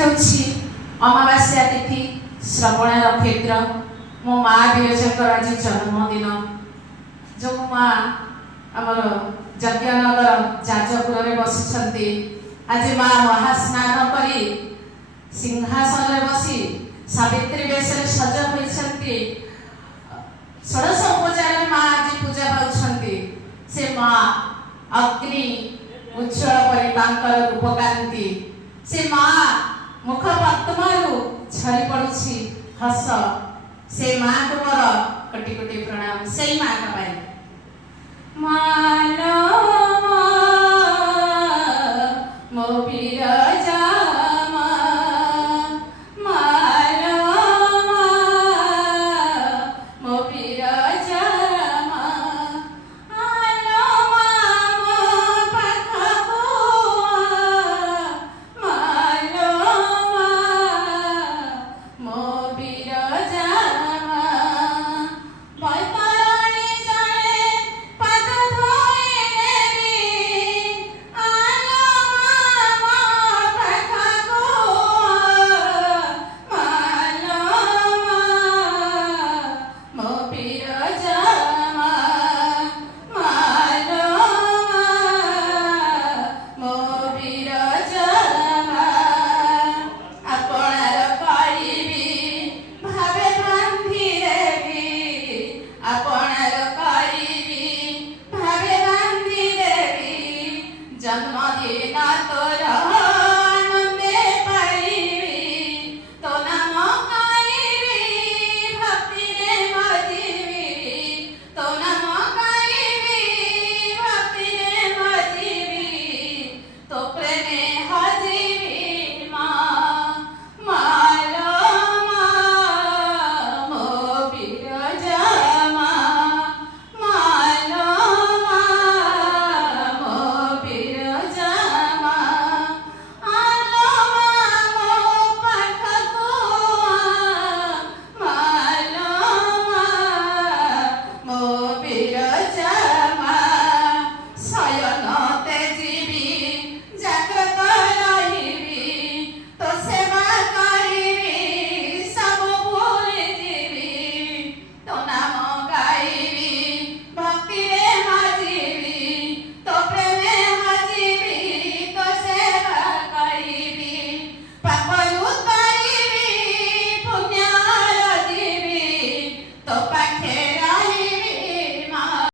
ହେଉଛି ଅମାବାସ୍ୟା ତିଥି ଶ୍ରବଣ ନକ୍ଷତ୍ର। ମୋ ମା ବିରଜାଙ୍କର ଆଜି ଜନ୍ମଦିନ। ଯେଉଁ ମା ଆମର ଯଜ୍ଞନଗର ଯାଜପୁରରେ ବସିଛନ୍ତି, ଆଜି ମା ମହାସ୍ନାନ କରି ସିଂହାସନରେ ବସି ସାବିତ୍ରୀ ବେଶରେ ସଜ ହୋଇଛନ୍ତି। ଷୋଡ଼ଶ ଉପଚାରରେ ମା ଆଜି ପୂଜା ପାଉଛନ୍ତି। ସେ ମା ଅଗ୍ନି ଉଜ୍ଜଳ ପରି ତାଙ୍କର ରୂପକାନ୍ତି। ସେ ମା ମୁଖ ପଦ୍ମରୁ ଝରି ପଡୁଛି ହସ। ସେ ମାଙ୍କୁ ମୋର କୋଟି କୋଟି ପ୍ରଣାମ। ସେଇ ମାଙ୍କ ପାଇଁ ମାଲ